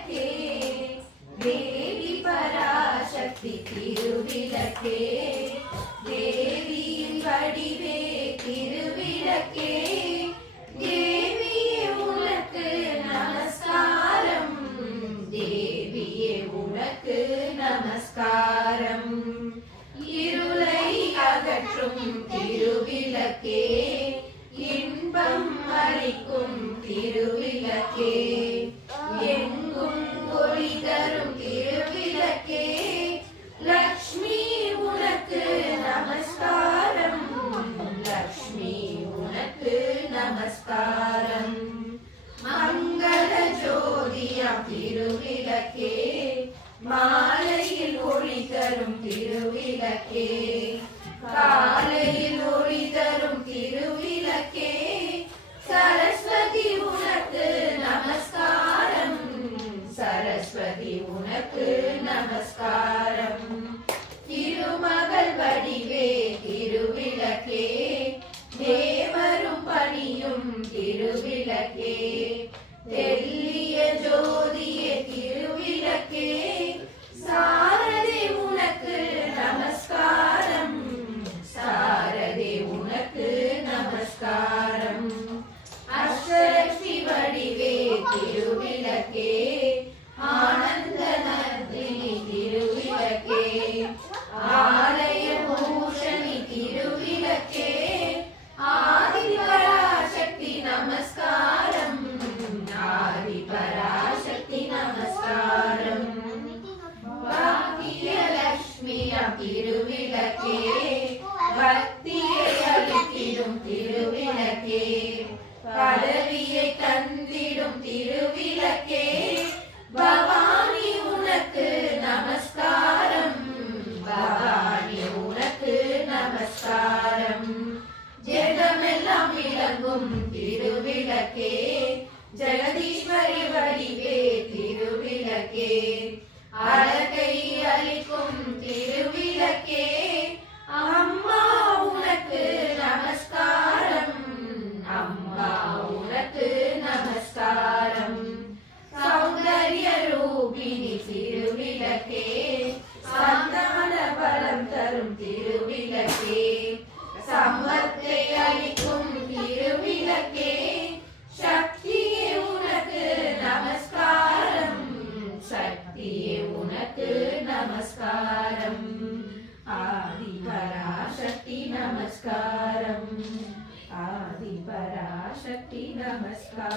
திருவிளக்கே தேவி பராசக்தி திருவிளக்கே தேவியின் வடிவே திருவிளக்கே தேவியே உனக்கு நமஸ்காரம் தேவியே உனக்கு நமஸ்காரம் இருளை அகற்றும் திருவிளக்கே இன்பம் அளிக்கும் திருவிளக்கே எங்கும் ஒளி தரும் திருவிளக்கே லக்ஷ்மி உனக்கு நமஸ்காரம் லக்ஷ்மி உனக்கு நமஸ்காரம் மங்கள ஜோதியாம் திருவிளக்கே மாலையில் ஒளி தரும் திருவிளக்கே காலையில் ஒளி தரும் திருவிளக்கே சரஸ்வதி உனக்கு நமஸ்காரம் சரஸ்வதி உனக்கு நமஸ்காரம் திருமகள் வடிவே திருவிளக்கே தேவரும் பணியும் திருவிளக்கே தெல்லிய ஜோதியே திருவிளக்கே சாரதே உனக்கு நமஸ்காரம் சாரதே உனக்கு நமஸ்காரம் அஷ்டலட்சுமி வடிவே திருவிளக்கே ஆனந்த நந்தினி திருவிளக்கே ஆலய பூஷணி திருவிளக்கே ஆதி பராசக்தி நமஸ்காரம் ஆதி பராசக்தி நமஸ்காரம் பாக்கியலட்சுமியாம் திருவிளக்கே பக்தியை அளித்திடும் திருவிளக்கே பதவியை தந்திடும் திருவிளக்கே பவானி உனக்கு நமஸ்காரம் பவானி உனக்கு நமஸ்காரம் ஜெகமெல்லாம் விளங்கும் திருவிளக்கே ஜெகதீஸ்வரி வடிவே திருவிளக்கே அழகை அளிக்கும் திருவிளக்கே அம்மா உனக்கு நமஸ்காரம் அம்மா உனக்கு நமஸ்காரம் சௌந்தர்ய ரூபிணி திருவிளக்கே சந்தான பலம் தரும் திருவிளக்கே சம்பத்தை அளிக்கும் திருவிளக்கே சக்தியே உனக்கு நமஸ்காரம் சக்தியே உனக்கு நமஸ்காரம் ஆதி பராசக்தி நமஸ்காரம் ஆதி பராசக்தி நமஸ்காரம்.